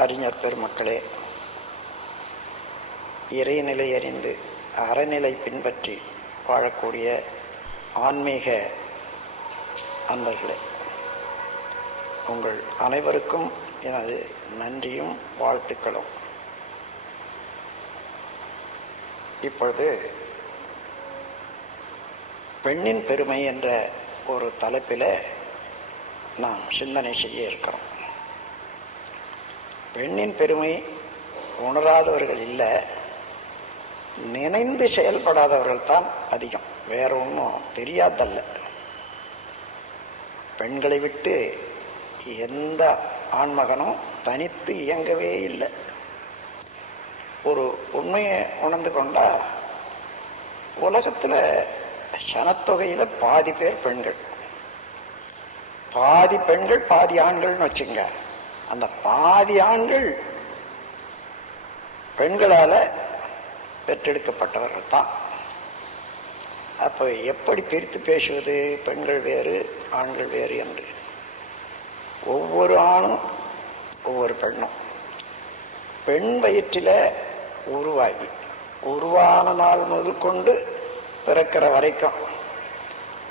அறிஞர் பெருமக்களே, இறைநிலை அறிந்து அறநிலை பின்பற்றி வாழக்கூடிய ஆன்மீக அன்பர்களே, உங்கள் அனைவருக்கும் எனது நன்றியும் வாழ்த்துக்களும். இப்பொழுது பெண்ணின் பெருமை என்ற ஒரு தலைப்பில் நாம் சிந்தனை செய்ய இருக்கிறோம். பெண்ணின் பெருமை உணராதவர்கள் இல்லை, நினைந்து செயல்படாதவர்கள் தான் அதிகம். வேற ஒன்றும் தெரியாதல்ல. பெண்களை விட்டு எந்த ஆண்மகனும் தனித்து இயங்கவே இல்லை. ஒரு உண்மையை உணர்ந்து கொண்டா, உலகத்தில் சனத்தொகையில் பாதி பேர் பெண்கள், பாதி பெண்கள் பாதி ஆண்கள்னு வச்சுங்க. அந்த பாதி ஆண்கள் பெண்களால் பெற்றெடுக்கப்பட்டவர்கள் தான். அப்போ எப்படி பிரித்து பேசுவது, பெண்கள் வேறு ஆண்கள் வேறு என்று? ஒவ்வொரு ஆணும் ஒவ்வொரு பெண்ணும் பெண் வயிற்றில் உருவாகி உருவான நாள் முதல் கொண்டு பிறக்கிற வரைக்கும்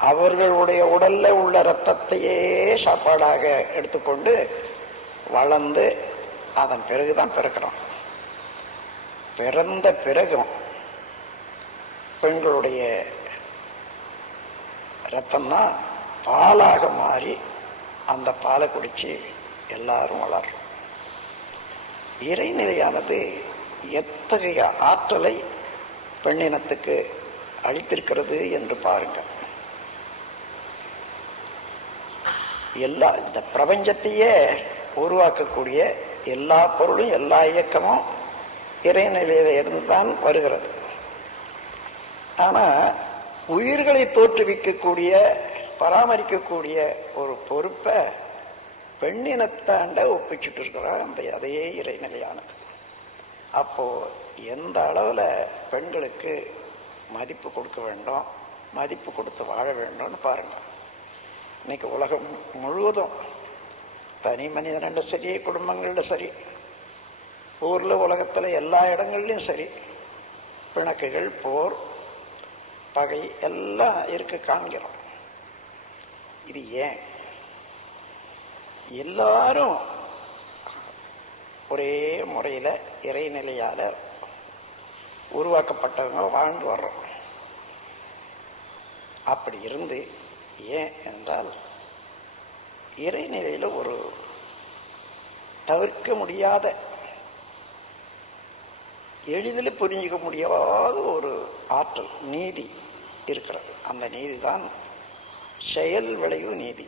அவர்களுடைய உடல்ல உள்ள இரத்தத்தையே சாப்பாடாக எடுத்துக்கொண்டு வளர்ந்து அதன் பிறகுதான் பிறக்கிறோம். பிறந்த பிறகும் பெண்களுடைய இரத்தம்தான் பாலாக மாறி அந்த பாலை குடிச்சு எல்லாரும் வளர்றோம். இறைநிலையானது எத்தகைய ஆற்றலை பெண்ணினத்துக்கு அளித்திருக்கிறது என்று பாருங்கள். இந்த பிரபஞ்சத்தையே உருவாக்கக்கூடிய எல்லா பொருளும் எல்லா இயக்கமும் இறைநிலையில இருந்துதான் வருகிறது. ஆனா உயிர்களை தோற்றுவிக்கக்கூடிய பராமரிக்கக்கூடிய ஒரு பொறுப்பை பெண்ணினத்தாண்ட ஒப்பிச்சுட்டு இருக்கிறார் அந்த அதே இறைநிலையானது. அப்போ எந்த அளவுல பெண்களுக்கு மதிப்பு கொடுக்க வேண்டும், மதிப்பு கொடுத்து வாழ வேண்டும்னு பாருங்க. இன்னைக்கு உலகம் முழுவதும் தனி மனிதனிட சரி, குடும்பங்களில் சரி, ஊர்ல உலகத்துல எல்லா இடங்கள்லையும் சரி, பிணக்குகள், போர், பகை எல்லாம் இருக்க காண்கிறோம். இது ஏன்? எல்லாரும் ஒரே முறையில இறைநிலையால உருவாக்கப்பட்டவங்க வாழ்ந்து வர்றோம். அப்படி இருந்து ஏன் என்றால், இறைநிலையில ஒரு தவிர்க்க முடியாத, எளிதில் புரிஞ்சிக்க முடியாத ஒரு ஆற்றல், நீதி இருக்கிறது. அந்த நீதி தான் செயல் விளைவு நீதி.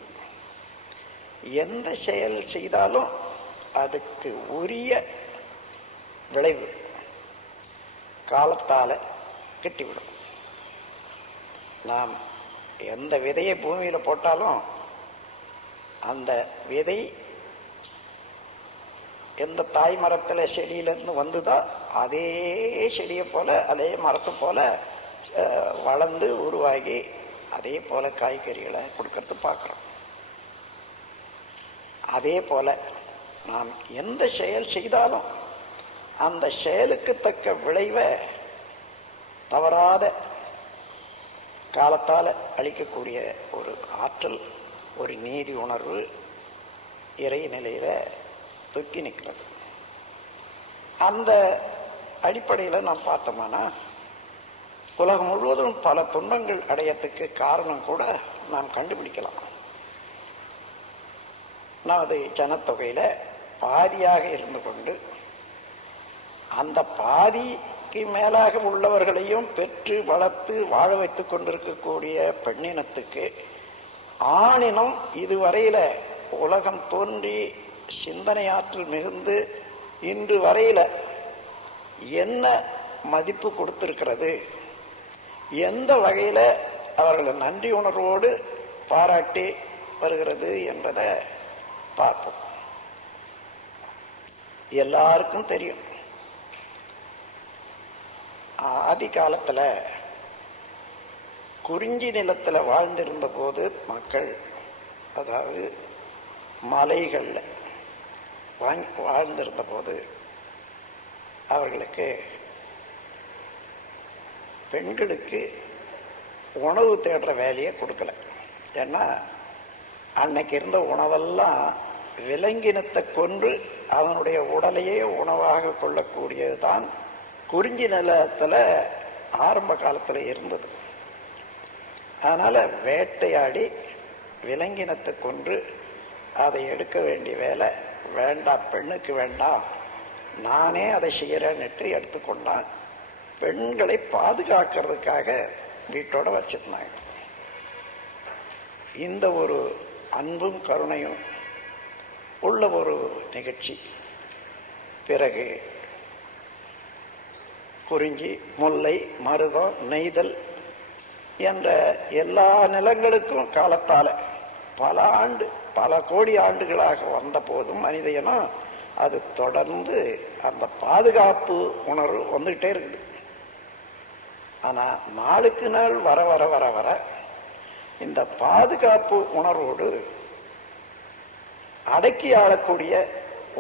எந்த செயல் செய்தாலும் அதுக்கு உரிய விளைவு காலத்தால கிட்டிவிடும். நாம் எந்த விதையை பூமியில போட்டாலும் அந்த விதை எந்த தாய் மரத்துல செடியிலிருந்து வந்துதோ அதே செடியை போல, அதே மரத்தை போல வளர்ந்து உருவாகி அதே போல காய்கறிகளை கொடுக்கறது பார்க்கிறோம். அதே போல நாம் எந்த செயல் செய்தாலும் அந்த செயலுக்கு தக்க விளைவை தவறாத காலத்தால் அளிக்கக்கூடிய ஒரு ஆற்றல், ஒரு நீதி உணர்வு இறைநிலையில தொக்கி நிற்கிறது. அந்த அடிப்படையில் நாம் பார்த்தோம்னா, உலகம் முழுவதும் பல துன்பங்கள் அடையத்துக்கு காரணம் கூட நாம் கண்டுபிடிக்கலாம். நமது ஜனத்தொகையில பாதியாக இருந்து கொண்டு அந்த பாதிக்கு மேலாக உள்ளவர்களையும் பெற்று வளர்த்து வாழ வைத்துக் கொண்டிருக்கக்கூடிய பெண்ணினத்துக்கு ஆணினம் இதுவரையில உலகம் தோன்றி சிந்தனை ஆற்றல் மிகுந்து இன்று வரையில என்ன மதிப்பு கொடுத்திருக்கிறது, எந்த வகையில அவர்களை நன்றி உணர்வோடு பாராட்டி வருகிறது என்பதை பார்ப்போம். எல்லாருக்கும் தெரியும், ஆதி காலத்துல குறிஞ்சி நிலத்துல வாழ்ந்திருந்த போது மக்கள், அதாவது மலைகள்ல வாழ்ந்திருந்த போது அவர்களுக்கு பெண்களுக்கு உணவு தேடுற வேலையை கொடுக்கல. ஏன்னா அன்னைக்கு இருந்த உணவெல்லாம் விலங்கினத்தை கொன்று அதனுடைய உடலையே உணவாக கொள்ளக்கூடியதுதான் குறிஞ்சி நிலத்தில் ஆரம்ப காலத்தில் இருந்தது. அதனால வேட்டையாடி விலங்கினத்தை கொன்று அதை எடுக்க வேண்டிய வேலை வேண்டாம், பெண்ணுக்கு வேண்டாம், நானே அதை செய்யறேன்னுட்டு எடுத்துக்கொண்டான். பெண்களை பாதுகாக்கிறதுக்காக வீட்டோட வச்சிருந்தாங்க. இந்த ஒரு அன்பும் கருணையும் உள்ள ஒரு நிகழ்ச்சி பிறகு குறிஞ்சி, முல்லை, மருதம், நெய்தல் என்ற எல்லா நிலங்களுக்கும் காலத்தால பல கோடி ஆண்டுகளாக வந்த போதும் மனித இனம் அது தொடர்ந்து அந்த பாதுகாப்பு உணர்வு வந்துகிட்டே இருக்குது. ஆனா நாளுக்கு நாள் வர வர வர வர இந்த பாதுகாப்பு உணர்வோடு அடக்கி ஆளக்கூடிய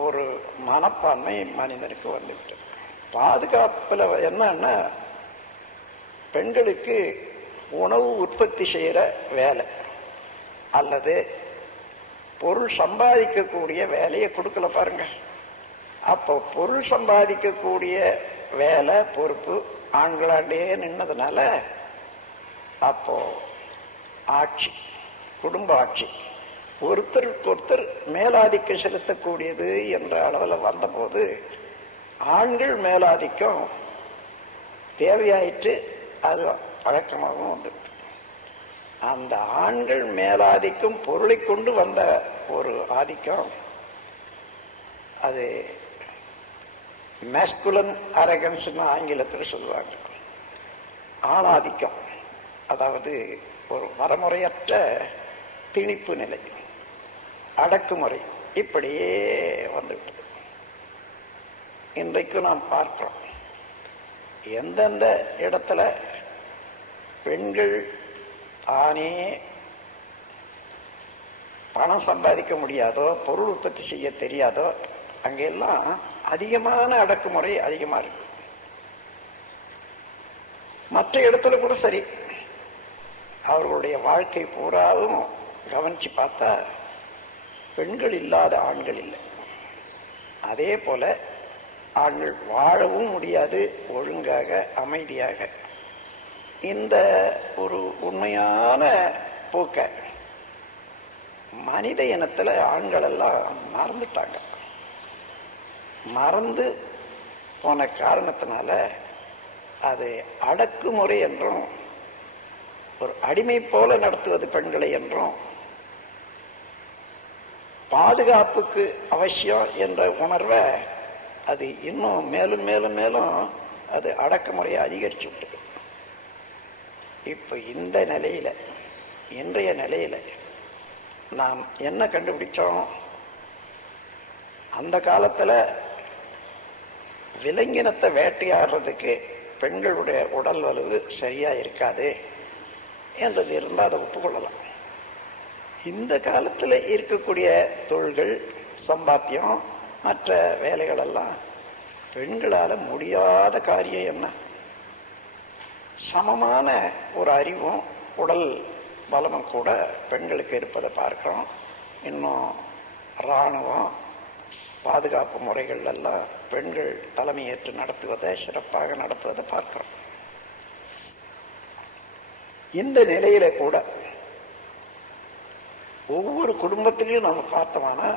ஒரு மனப்பான்மை மனிதனுக்கு வந்துவிட்டது. பாதுகாப்புல என்னன்னா பெண்களுக்கு உணவு உற்பத்தி செய்யற வேலை அல்லது பொருள் சம்பாதிக்கக்கூடிய வேலையை கொடுக்கல பாருங்க. அப்போ பொருள் சம்பாதிக்கக்கூடிய வேலை பொறுப்பு ஆண்களாண்டே நின்னதுனால அப்போ ஆட்சி, குடும்ப ஆட்சி ஒருத்தருக்கு ஒருத்தர் மேலாதிக்கம் செலுத்தக்கூடியது என்ற அளவில் வந்தபோது ஆண்கள் மேலாதிக்கம் தேவையாயிற்று. அது பழக்கமாகவும் வந்துவிட்டு அந்த ஆண்கள் மேலாதிக்கம் பொருளை கொண்டு வந்த ஒரு ஆதிக்கம் அது மேஸ்குலன் அரகன்ஸ் ஆங்கிலத்தில் சொல்லுவாங்க. ஆணாதிக்கம், அதாவது ஒரு வரமுறையற்ற திணிப்பு நிலை, அடக்குமுறை, இப்படியே வந்துவிட்டது. இன்றைக்கு நாம் பார்க்கிறோம் எந்தெந்த இடத்துல பெண்கள் தானே பணம் சம்பாதிக்க முடியாதோ, பொருள் உற்பத்தி செய்ய தெரியாதோ, அங்கெல்லாம் அதிகமான அடக்குமுறை அதிகமா இருக்கு. மற்ற இடத்துல கூட சரி, அவர்களுடைய வாழ்க்கை பூராவும் கவனிச்சு பார்த்தா பெண்கள் இல்லாத ஆண்கள் இல்லை. அதே போல ஆண்கள் வாழவும் முடியாது ஒழுங்காக அமைதியாக. இந்த ஒரு உண்மையான போக்க மனித இனத்துல ஆண்கள் எல்லாம் மறந்துட்டாங்க. மறந்து போன காரணத்தினால அது அடக்குமுறை என்றும் ஒரு அடிமை போல நடத்துவது பெண்களை என்றும் பாதுகாப்புக்கு அவசியம் என்ற உணர்வை அது இன்னும் மேலும் மேலும் மேலும் அது அடக்குமுறையை அதிகரிச்சு விட்டது. இப்ப இந்த நிலையில, இன்றைய நிலையில நாம் என்ன கண்டுபிடிச்சோம்? அந்த காலத்துல விலங்கினத்தை வேட்டையாடுறதுக்கு பெண்களுடைய உடல் வலுவு சரியா இருக்காது என்றது இருந்தால் அதை ஒப்புக்கொள்ளலாம். இந்த காலத்துல இருக்கக்கூடிய தொழில்கள், சம்பாத்தியம், மற்ற வேலைகள் எல்லாம் பெண்களால முடியாத காரியம் என்ன? சமமான ஒரு அறிவும் உடல் பலமும் கூட பெண்களுக்கு இருப்பதை பார்க்கிறோம். இன்னும் இராணுவம், பாதுகாப்பு முறைகள் எல்லாம் பெண்கள் தலைமையேற்று நடத்துவதை, சிறப்பாக நடத்துவதை பார்க்கிறோம். இந்த நிலையில கூட ஒவ்வொரு குடும்பத்திலையும் நம்ம பார்த்தோம்னா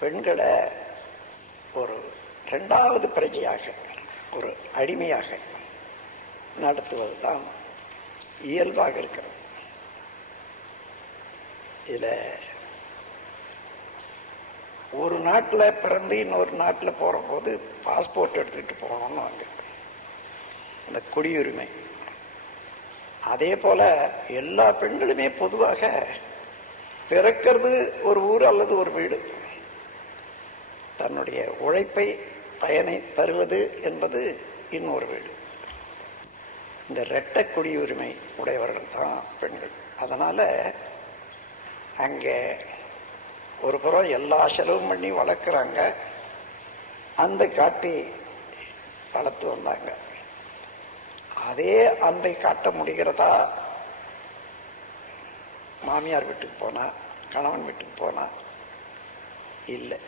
பெண்களை ஒரு இரண்டாவது பிரஜையாக, ஒரு அடிமையாக நடத்துவது தான் இயல்பாக இருக்கிறது. இதுல ஒரு நாட்டில் பிறந்து இன்னொரு நாட்டில் போற போது பாஸ்போர்ட் எடுத்துக்கிட்டு போகணும்னு வாங்க, அந்த குடியுரிமை. அதே போல எல்லா பெண்களுமே பொதுவாக பிறக்கிறது ஒரு ஊர் அல்லது ஒரு வீடு, தன்னுடைய உழைப்பை பயனை தருவது என்பது இன்னொரு வீடு. இந்த இரட்டை குடியுரிமை உடையவர்கள் தான் பெண்கள். அதனால அங்கே ஒரு புறம் எல்லா செலவும் பண்ணி வளர்க்குறாங்க, அன்பை காட்டி வளர்த்து வந்தாங்க. அதே அன்பை காட்ட முடிகிறதா? மாமியார் வீட்டுக்கு போனா, கணவன் வீட்டுக்கு போனா இல்லை.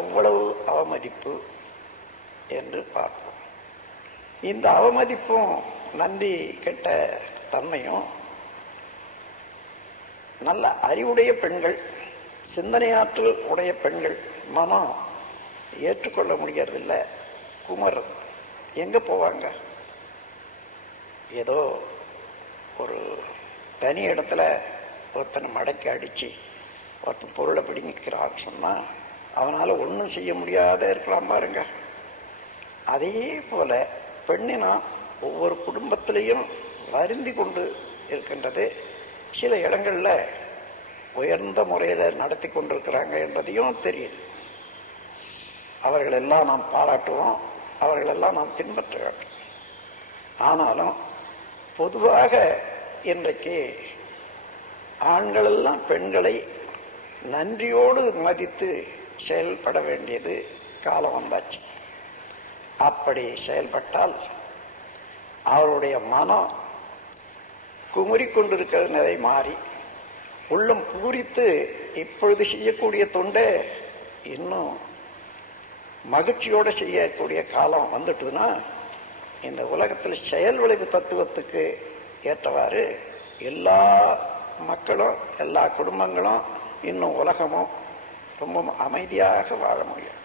எவ்வளவு அவமதிப்பு என்று பார்ப்போம். இந்த அவமதிப்பும் நன்றி கெட்ட தன்மையும் நல்ல அறிவுடைய பெண்கள், சிந்தனையாற்றல் உடைய பெண்கள் மனம் ஏற்றுக்கொள்ள முடியறதில்லை. குமர் எங்க போவாங்க? ஏதோ ஒரு தனி இடத்துல ஒருத்தனை மடக்கி அடிச்சு ஒருத்தன் பொருளை பிடிக்கிறான்னு சொன்னா அவனால ஒன்றும் செய்ய முடியாத இருக்கலாம் பாருங்க. அதே போல பெண்ணினா ஒவ்வொரு குடும்பத்திலையும் வருந்தி கொண்டு இருக்கின்றது. சில இடங்கள்ல உயர்ந்த முறையில நடத்தி கொண்டிருக்கிறாங்க என்பதையும் தெரியுது. அவர்களெல்லாம் நாம் பாராட்டுவோம், அவர்களெல்லாம் நாம் பின்பற்ற வேண்டும். ஆனாலும் பொதுவாக இன்றைக்கு ஆண்கள் எல்லாம் பெண்களை நன்றியோடு மதித்து செயல்பட வேண்டியது காலம் வந்தாச்சு. அப்படி செயல்பட்டால் அவருடைய மனம் குமுறிக்கொண்டிருக்கிற நிலை மாறி உள்ளம் பூரித்து இப்பொழுது செய்யக்கூடிய தொண்டை இன்னும் மகிழ்ச்சியோடு செய்யக்கூடிய காலம் வந்துட்டுதுன்னா, இந்த உலகத்தில் செயல் விளைவு தத்துவத்துக்கு ஏற்றவாறு எல்லா மக்களும், எல்லா குடும்பங்களும், இன்னும் உலகமும் ரொம்ப அமைதியாக வாழ முடியும்.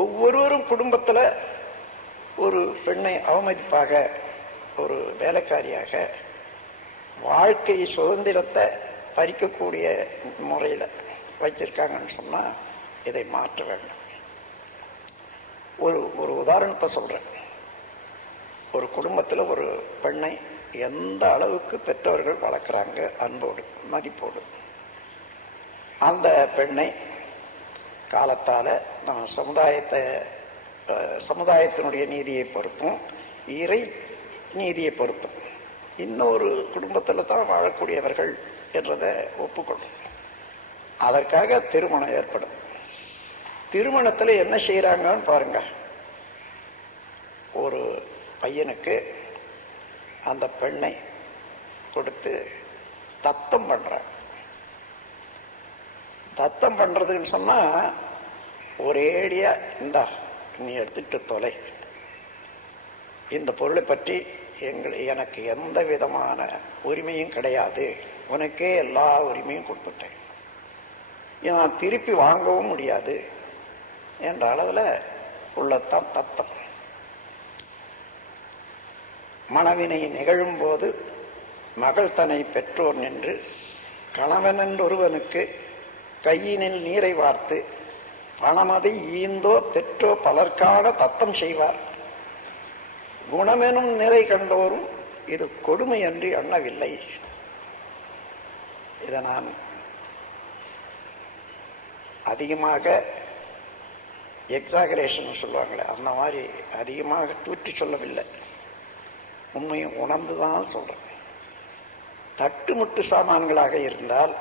ஒவ்வொருவரும் குடும்பத்தில் ஒரு பெண்ணை அவமதிப்பாக, ஒரு வேலைக்காரியாக, வாழ்க்கை சுதந்திரத்தை பறிக்கக்கூடிய முறையில் வச்சிருக்காங்கன்னு சொன்னால் இதை மாற்ற வேண்டும். ஒரு உதாரணத்தை சொல்றேன். ஒரு குடும்பத்தில் ஒரு பெண்ணை எந்த அளவுக்கு பெற்றவர்கள் வளர்க்குறாங்க, அன்போடு மதிப்போடு, அந்த பெண்ணை காலத்தால் நம்ம சமுதாயத்தினுடைய நீதியை பொறுத்தும் இறை நீதியை பொறுத்தும் இன்னொரு குடும்பத்தில் தான் வாழக்கூடியவர்கள் என்றதை ஒப்புக்கொள்ளும். அதற்காக திருமணம் ஏற்படும். திருமணத்தில் என்ன செய்யறாங்கன்னு பாருங்க. ஒரு பையனுக்கு அந்த பெண்ணை கொடுத்து தத்தம் பண்றாங்க. தத்தம் பண்றதுன்னு சொன்னா ஒரேடியா இந்தா நீ எடுத்துட்டு தொலை, இந்த பொருளை பற்றி எனக்கு எந்த விதமான உரிமையும் கிடையாது, உனக்கே எல்லா உரிமையும் கொடுத்துட்டேன், நான் திருப்பி வாங்கவும் முடியாது என்ற அளவில் உள்ளத்தான் தத்தம். மணவினை நிகழும் போது மகள் தன்னை பெற்றோர் நின்று கணவனொருவனுக்கு கையினில் நீரை வார்த்து பணமதை ஈந்தோ பெற்றோ பலர்க்காக தத்தம் செய்வார். குணமெனும் நிலை கண்டோரும் இது கொடுமை என்று எண்ணவில்லை. இதை நான் அதிகமாக எக்ஸாகரேஷன் சொல்லுவாங்களே, அந்த மாதிரி அதிகமாக தூற்றி சொல்லவில்லை, உண்மையை உணர்ந்துதான் சொல்றேன். தட்டுமுட்டு சாமான்களாக இருந்தால்,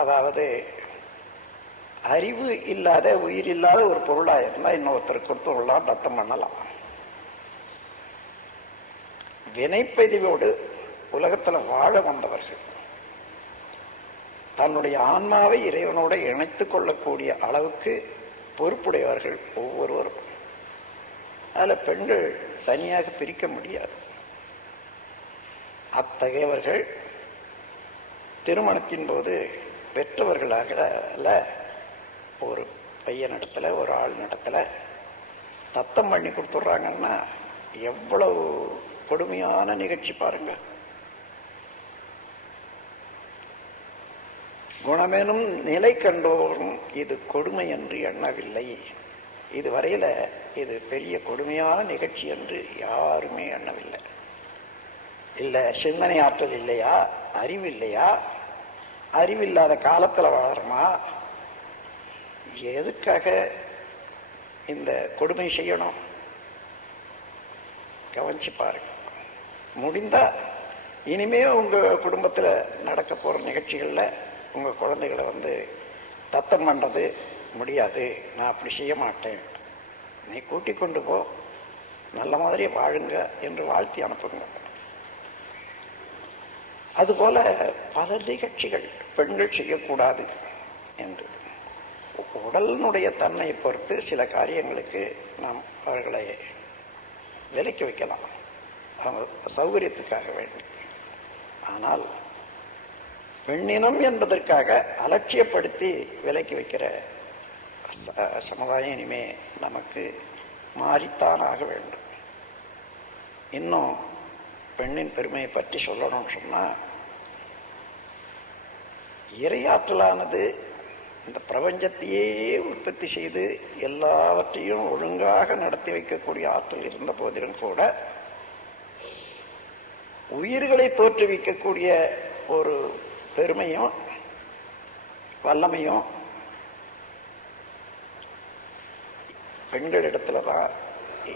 அதாவது அறிவு இல்லாத உயிர் இல்லாத ஒரு பொருளாக இருந்தால் இன்னொருத்தருக்கு கொடுத்து கொள்ளலாம், தத்தம் பண்ணலாம். வினைப்பதிவோடு உலகத்தில் வாழ வந்தவர்கள் தன்னுடைய ஆன்மாவை இறைவனோடு இணைத்துக் கொள்ளக்கூடிய அளவுக்கு பொறுப்புடையவர்கள் ஒவ்வொருவரும். அதில் பெண்கள் தனியாக பிரிக்க முடியாது. அத்தகையவர்கள் திருமணத்தின் போது பெற்றவர்களாக ஒரு பையனிடத்துல ஒரு ஆளினிடத்துல தத்தம் பண்ணி கொடுத்துட்றாங்கன்னா எவ்வளவு கொடுமையான நிகழ்ச்சி பாருங்க. குணமெனும் நிலை கண்டோரும் இது கொடுமை என்று எண்ணவில்லை. இதுவரையில இது பெரிய கொடுமையான நிகழ்ச்சி என்று யாருமே எண்ணவில்லை. இல்ல சிந்தனை ஆற்றல் இல்லையா, அறிவு இல்லையா, அறிவில்லாத காலத்துல வளருமா, எதுக்காக இந்த கொடுமை செய்யணும்? கவனிச்சு பாருங்க. முடிந்தா இனிமே உங்க குடும்பத்துல நடக்க போற நிகழ்ச்சிகள்ல உங்க குழந்தைகளை தத்தம் பண்றது முடியாது, நான் அப்படி செய்ய மாட்டேன், நீ கூட்டிக் கொண்டு போ, நல்ல மாதிரியே வாழுங்க என்று வாழ்த்தி அனுப்புங்க. அதுபோல பல நிகழ்ச்சிகள் பெண்கள் செய்யக்கூடாது என்று உடலினுடைய தன்மையை பொறுத்து சில காரியங்களுக்கு நாம் அவர்களை விலக்கி வைக்கலாம், அவங்க சௌகரியத்துக்காக வேண்டி. ஆனால் பெண்ணினம் என்பதற்காக அலட்சியப்படுத்தி விலக்கி வைக்கிற சமுதாயம் இனிமே நமக்கு மாறித்தான் ஆக வேண்டும். இன்னும் பெண்ணின் பெருமையை பற்றி சொல்லணும்னு சொன்னா, இறையாற்றலானது இந்த பிரபஞ்சத்தையே உற்பத்தி செய்து எல்லாவற்றையும் ஒழுங்காக நடத்தி வைக்கக்கூடிய ஆற்றல் இருந்த போதிலும் கூட உயிர்களை தோற்றுவிக்கக்கூடிய ஒரு பெருமையும் வல்லமையும் பெண்களிடத்துலதான்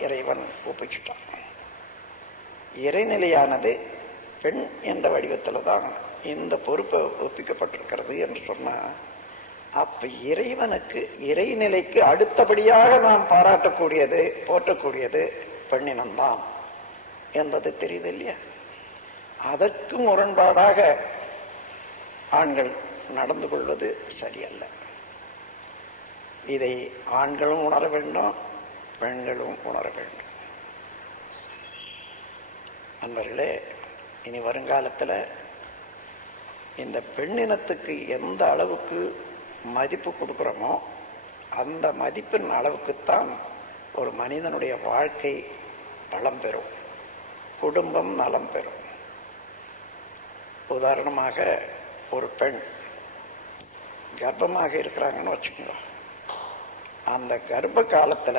இறைவன் ஒப்பிச்சுட்டான். இறைநிலையானது பெண் என்ற வடிவத்தில் தான் இந்த பொறுப்பை ஒப்பிக்கப்பட்டிருக்கிறது என்று சொன்னா, அப்ப இறைவனுக்கு இறைநிலைக்கு அடுத்தபடியாக நாம் பாராட்டக்கூடியது போற்றக்கூடியது பெண்ணினம்தான் என்பது தெரியுது இல்லையா? அதற்கு முரண்பாடாக ஆண்கள் நடந்து கொள்வது சரியல்ல. இதை ஆண்களும் உணர வேண்டும், பெண்களும் உணர வேண்டும். நண்பர்களே, இனி வருங்காலத்தில் இந்த பெண்ணினத்துக்கு எந்த அளவுக்கு மதிப்பு கொடுக்கிறோமோ அந்த மதிப்பின் அளவுக்குத்தான் ஒரு மனிதனுடைய வாழ்க்கை வளம் பெறும், குடும்பம் நலம் பெறும். உதாரணமாக ஒரு பெண் கர்ப்பமாக இருக்கிறாங்கன்னு வச்சுக்கோங்க. அந்த கர்ப்ப காலத்துல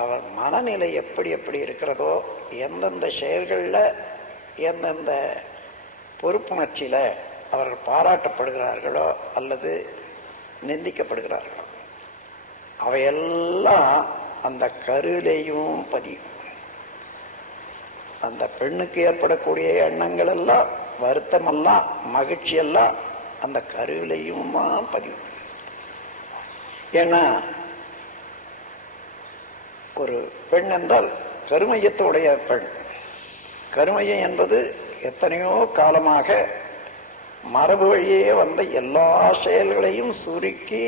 அவர் மனநிலை எப்படி எப்படி இருக்கிறதோ, எந்தெந்த செயல்கள்ல எந்தெந்த பொறுப்புணர்ச்சியில அவர்கள் பாராட்டப்படுகிறார்களோ அல்லது நிந்திக்கப்படுகிறார்களோ அவையெல்லாம் அந்த கருவிலேயும் பதியும். அந்த பெண்ணுக்கு ஏற்படக்கூடிய எண்ணங்கள் எல்லாம், வருத்தம் எல்லாம், மகிழ்ச்சி எல்லாம் அந்த கருவிலையும் பதியும். ஏன்னா ஒரு பெண் என்றால் கருமையத்துடைய பெண். கருமையம் என்பது எத்தனையோ காலமாக மரபு வழியே வந்த எல்லா செயல்களையும் சுருக்கி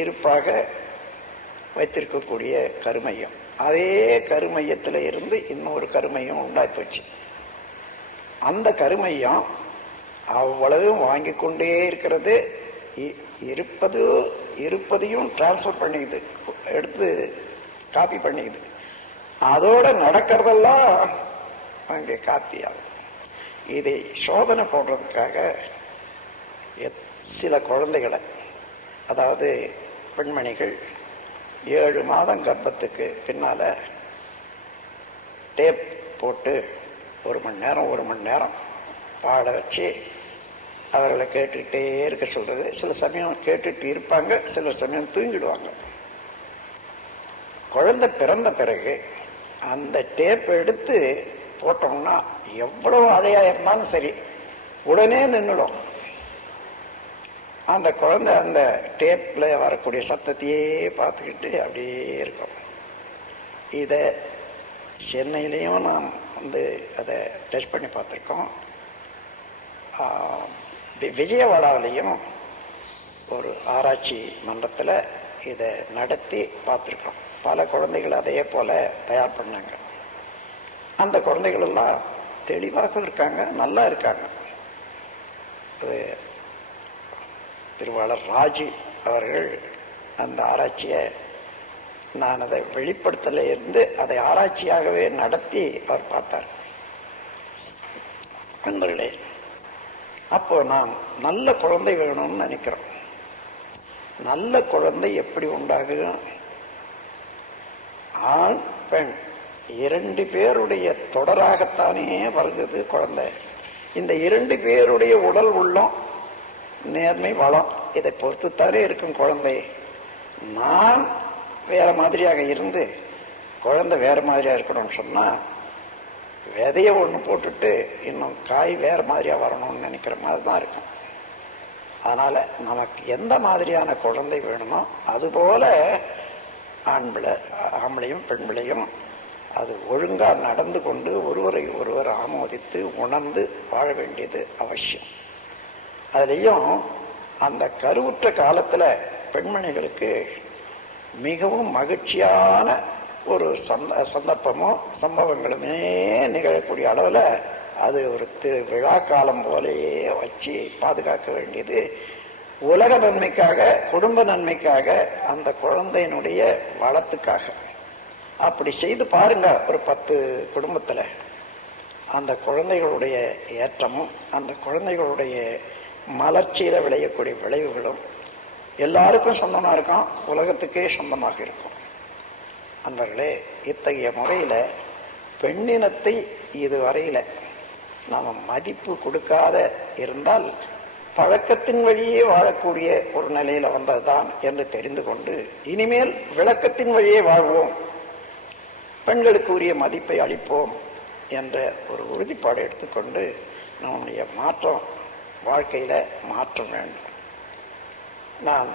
இருப்பாக வைத்திருக்கக்கூடிய கருமையம். அதே கருமையத்தில் இருந்து இன்னொரு கருமையம் உண்டாய் போச்சு. அந்த கருமையம் அவ்வளவும் வாங்கி கொண்டே இருக்கிறது. இருப்பதையும் டிரான்ஸ்பர் பண்ணிக்குது, எடுத்து காப்பி பண்ணிக்குது. அதோட நடக்கிறதெல்லாம் அங்கே காப்பி ஆகும். இதை சோதனை போடுறதுக்காக சில குழந்தைகளை, அதாவது பெண்மணிகள் 7 மாதம் கர்ப்பத்துக்கு பின்னால டேப் போட்டு 1 மணி நேரம் பாட வச்சு அவர்களை கேட்டுக்கிட்டே இருக்க சொல்றது. சில சமயம் கேட்டுட்டு இருப்பாங்க, சில சமயம் தூங்கிடுவாங்க. குழந்தை பிறந்த பிறகு அந்த டேப் எடுத்து போட்டோம்னா எவ்வளவு அழையா இருந்தாலும் சரி உடனே நின்றுடும். அந்த குழந்தை அந்த டேப்ல வரக்கூடிய சத்தத்தையே பார்த்துக்கிட்டு அப்படியே இருக்கும். இதை சென்னையிலையும் நாம் அதை டெஸ்ட் பண்ணி பார்த்துருக்கோம். விஜயவாடாவிலையும் ஒரு ஆராய்ச்சி மன்றத்தில் இதை நடத்தி பார்த்துருக்கோம். பல குழந்தைகள் அதே போல தயார் பண்ணாங்க. அந்த குழந்தைகள் எல்லாம் தெளிவாக இருக்காங்க, நல்லா இருக்காங்க. திருவாளர் ராஜு அவர்கள் அந்த ஆராய்ச்சியை, நான் அதை வெளிப்படுத்தல இருந்து அதை ஆராய்ச்சியாகவே நடத்தி அவர் பார்த்தார். நண்பர்களே, அப்போ நாம் நல்ல குழந்தை வேணும்னு நினைக்கிறோம். நல்ல குழந்தை எப்படி உண்டாகும்? ஆண் பெண் 2 பேருடைய தொடராகத்தானே வருகிறது குழந்தை. இந்த 2 பேருடைய உடல் உள்ளம், நேர்மை, வளம், இதை பொறுத்துத்தானே இருக்கும் குழந்தை. நான் வேற மாதிரியாக இருந்து குழந்தை வேற மாதிரியா இருக்கணும்னு சொன்னா விதைய ஒன்று போட்டுட்டு இன்னும் காய் வேறு மாதிரியாக வரணும்னு நினைக்கிற மாதிரி தான் இருக்கும். அதனால் நமக்கு எந்த மாதிரியான குழந்தை வேணுமோ அதுபோல ஆம்பளையும் பெண்களையும் அது ஒழுங்காக நடந்து கொண்டு ஒருவரை ஒருவர் ஆமோதித்து உணர்ந்து வாழ வேண்டியது அவசியம். அதுலேயும் அந்த கருவுற்ற காலத்தில் பெண்மணிகளுக்கு மிகவும் மகிழ்ச்சியான ஒரு சந்தர்ப்பமோ சம்பவங்களுமே நிகழக்கூடிய அளவில் அது ஒரு விழா காலம் போலேயே வச்சு பாதுகாக்க வேண்டியது உலக நன்மைக்காக, குடும்ப நன்மைக்காக, அந்த குழந்தையினுடைய வளத்துக்காக. அப்படி செய்து பாருங்க. ஒரு 10 குடும்பத்தில் அந்த குழந்தைகளுடைய ஏற்றமும் அந்த குழந்தைகளுடைய மலர்ச்சியில் விளையக்கூடிய விளைவுகளும் எல்லாருக்கும் சொந்தமாக இருக்கும், உலகத்துக்கே சொந்தமாக இருக்கும். அன்பர்களே, இத்தகைய முறையில் பெண்ணினத்தை இதுவரையில் நாம் மதிப்பு கொடுக்காத இருந்தால் பழக்கத்தின் வழியே வாழக்கூடிய ஒரு நிலையில் வந்ததுதான் என்று தெரிந்து கொண்டு இனிமேல் விளக்கத்தின் வழியே வாழ்வோம், பெண்களுக்கு உரிய மதிப்பை அளிப்போம் என்ற ஒரு உறுதிப்பாடு எடுத்துக்கொண்டு நம்முடைய மாற்றம் வாழ்க்கையில் மாற்றம் வேண்டும். நான்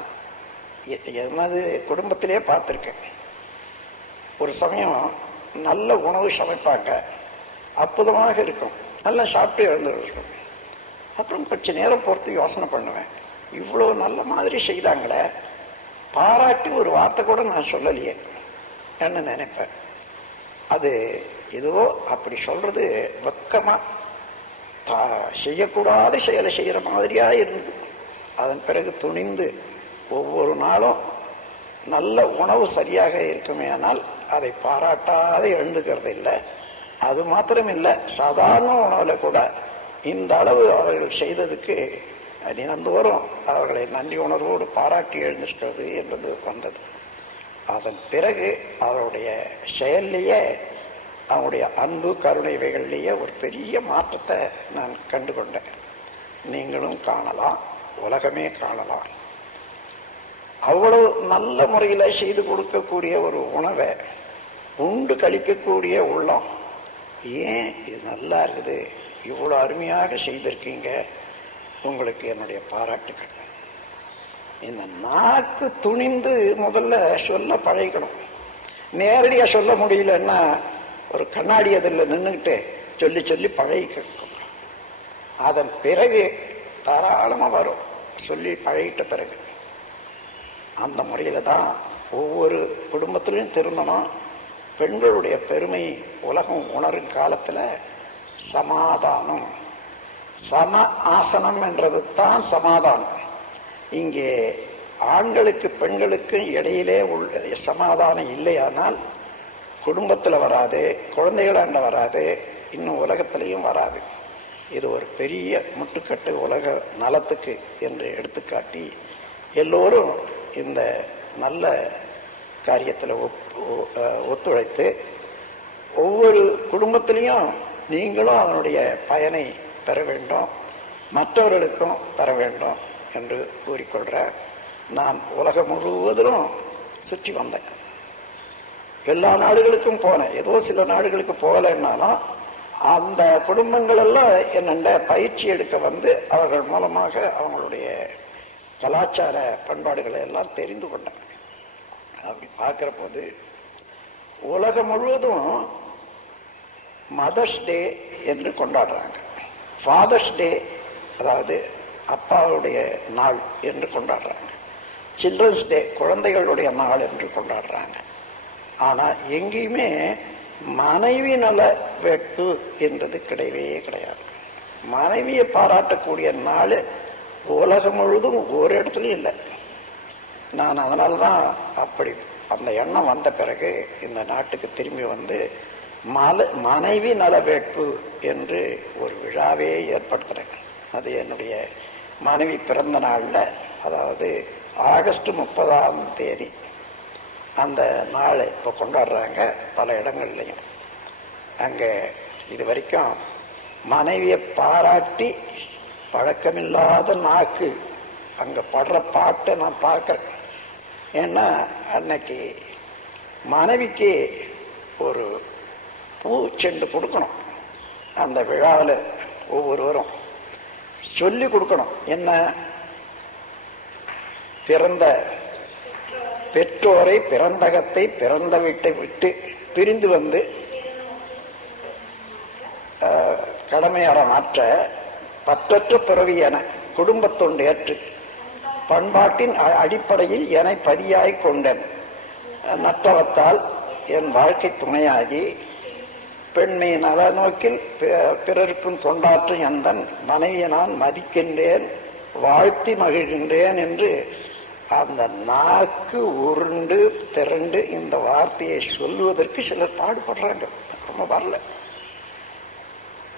எனது குடும்பத்திலே பார்த்துருக்கேன். ஒரு சமயம் நல்ல உணவு சமைப்பாங்க, அற்புதமாக இருக்கும், நல்லா சாப்பிட்டு எழுந்துருக்கும். அப்புறம் கொஞ்சம் நேரம் பொறுத்து யோசனை பண்ணுவேன், இவ்வளோ நல்ல மாதிரி செய்தாங்களே, பாராட்டி ஒரு வார்த்தை கூட நான் சொல்லலையே என்ன நினைப்பேன். அது ஏதோ அப்படி சொல்றது வெக்கமாக செய்யக்கூடாத செயலை செய்கிற மாதிரியாக இருந்தது. அதன் பிறகு துணிந்து ஒவ்வொரு நாளும் நல்ல உணவு சரியாக இருக்குமே ஆனால் அதை பாராட்டாத எழுந்துக்கிறது இல்லை. அது மாத்திரம் இல்லை, சாதாரண உணவில் கூட இந்த அளவு அவர்கள் செய்ததுக்கு தினந்தோறும் அவர்களை நன்றி உணர்வோடு பாராட்டி எழுந்திருக்கிறது என்பது வந்தது. அதன் பிறகு அவருடைய செயல்லையே, அவருடைய அன்பு கருணைவைகள்லேயே ஒரு பெரிய மாற்றத்தை நான் கண்டு கொண்டேன். நீங்களும் காணலாம், உலகமே காணலாம். அவ்வளவு நல்ல முறையில் செய்து கொடுக்கக்கூடிய ஒரு உணவை உண்டு கழிக்கக்கூடிய உள்ளம், ஏன் இது நல்லா இருக்குது, இவ்வளோ அருமையாக செய்திருக்கீங்க, உங்களுக்கு என்னுடைய பாராட்டுகள். இந்த நாக்கு துணிந்து முதல்ல சொல்ல பழகிக்கணும். நேரடியாக சொல்ல முடியலன்னா ஒரு கண்ணாடி அதில் நின்றுக்கிட்டு சொல்லி சொல்லி பழகிக்கணும். அதன் பிறகு தாராளமாக வரும், சொல்லி பழகிட்ட பிறகு. அந்த முறையில் தான் ஒவ்வொரு குடும்பத்திலையும் திருந்தணும். பெண்களுடைய பெருமை உலகம் உணரும் காலத்தில் சமாதானம், சம ஆசனம் என்றது தான் சமாதானம். இங்கே ஆண்களுக்கு பெண்களுக்கு இடையிலே உள்ள சமாதானம் இல்லையானால் குடும்பத்தில் வராது, குழந்தைகளாண்ட வராது, இன்னும் உலகத்திலையும் வராது. இது ஒரு பெரிய முட்டுக்கட்டு உலக நலத்துக்கு என்று எடுத்துக்காட்டி எல்லோரும் இந்த நல்ல காரியத்தில் ஒத்துழைத்து ஒவ்வொரு குடும்பத்திலையும் நீங்களும் அதனுடைய பயனை பெற வேண்டும், மற்றவர்களுக்கும் பெற வேண்டும் என்று கூறிக்கொள்கிறார். நான் உலகம் முழுவதிலும் சுற்றி வந்தேன், எல்லா நாடுகளுக்கும் போனேன். ஏதோ சில நாடுகளுக்கு போகலைன்னாலும் அந்த குடும்பங்கள் எல்லாம் என்னென்ன பயிற்சி எடுக்க வந்து அவர்கள் மூலமாக அவங்களுடைய கலாச்சார பண்பாடுகளை எல்லாம் தெரிந்து கொண்டாங்க. அப்படி பார்க்கிற போது உலகம் முழுவதும் மதர்ஸ் டே என்று கொண்டாடுறாங்க, ஃபாதர்ஸ் டே அதாவது அப்பாவுடைய நாள் என்று கொண்டாடுறாங்க, சில்ட்ரன்ஸ் டே குழந்தைகளுடைய நாள் என்று கொண்டாடுறாங்க. ஆனால் எங்கேயுமே மனைவி நல வேட்பு என்றது கிடையவே கிடையாது. மனைவியை பாராட்டக்கூடிய நாள் உலகம் முழுதும் ஒரு இடத்துலையும் இல்லை. நான் அதனால தான் அப்படி அந்த எண்ணம் வந்த பிறகு இந்த நாட்டுக்கு திரும்பி வந்து மனைவி நல வேட்பு என்று ஒரு விழாவே ஏற்படுத்துகிறேன். அது என்னுடைய மனைவி பிறந்த நாளில், அதாவது ஆகஸ்ட் 30 அந்த நாளை இப்போ கொண்டாடுறாங்க பல இடங்கள்லையும். அங்கே இது வரைக்கும் மனைவியை பாராட்டி பழக்கமில்லாத நாக்கு அங்கே படுற பாட்டை நான் பார்க்குறேன். ஏன்னா அன்னைக்கு மனைவிக்கு ஒரு பூச்செண்டு கொடுக்கணும், அந்த விழாவில் ஒவ்வொருவரும் சொல்லி கொடுக்கணும். என்ன, பிறந்த பெற்றோரை, பிறந்தகத்தை, பிறந்த வீட்டை விட்டு பிரிந்து வந்து கடமையாற மாற்ற பற்றற்ற பிறவி என குடும்பத்தொண்டு ஏற்று பண்பாட்டின் அடிப்படையில் என பதியாய் கொண்டேன். நற்றவத்தால் என் வாழ்க்கை துணையாகி பெண்மை நல நோக்கில் பிறருக்கும் தொண்டாற்றும் எந்தன் மனைவியை நான் மதிக்கின்றேன், வாழ்த்தி மகிழ்கின்றேன் என்று அந்த நாக்கு உருண்டு திரண்டு இந்த வார்த்தையை சொல்லுவதற்கு சிலர் பாடுபடுறாங்க. ரொம்ப வரல,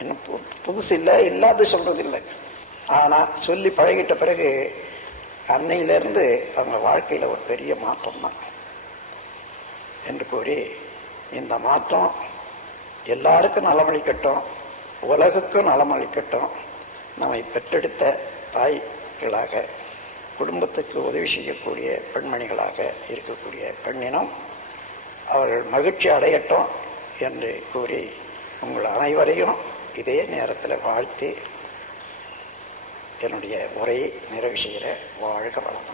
இன்னும் புதுசு இல்லை, இல்லாத சொல்றதில்லை. ஆனா சொல்லி பழகிட்ட பிறகு அன்னையிலிருந்து அவங்க வாழ்க்கையில ஒரு பெரிய மாற்றம் தான் என்று கூறி, இந்த மாற்றம் எல்லாருக்கும் நலமளிக்கட்டும், உலகுக்கும் நலமளிக்கட்டும். நம்மை பெற்றெடுத்த தாய்களாக, குடும்பத்துக்கு உதவி செய்யக்கூடிய பெண்மணிகளாக இருக்கக்கூடிய பெண்ணினம் அவர்கள் மகிழ்ச்சி அடையட்டும் என்று கூறி உங்கள் அனைவரையும் இதே நேரத்தில் வாழ்த்தி என்னுடைய உரையை நிறைவு செய்கிற. வாழ்க வளம்.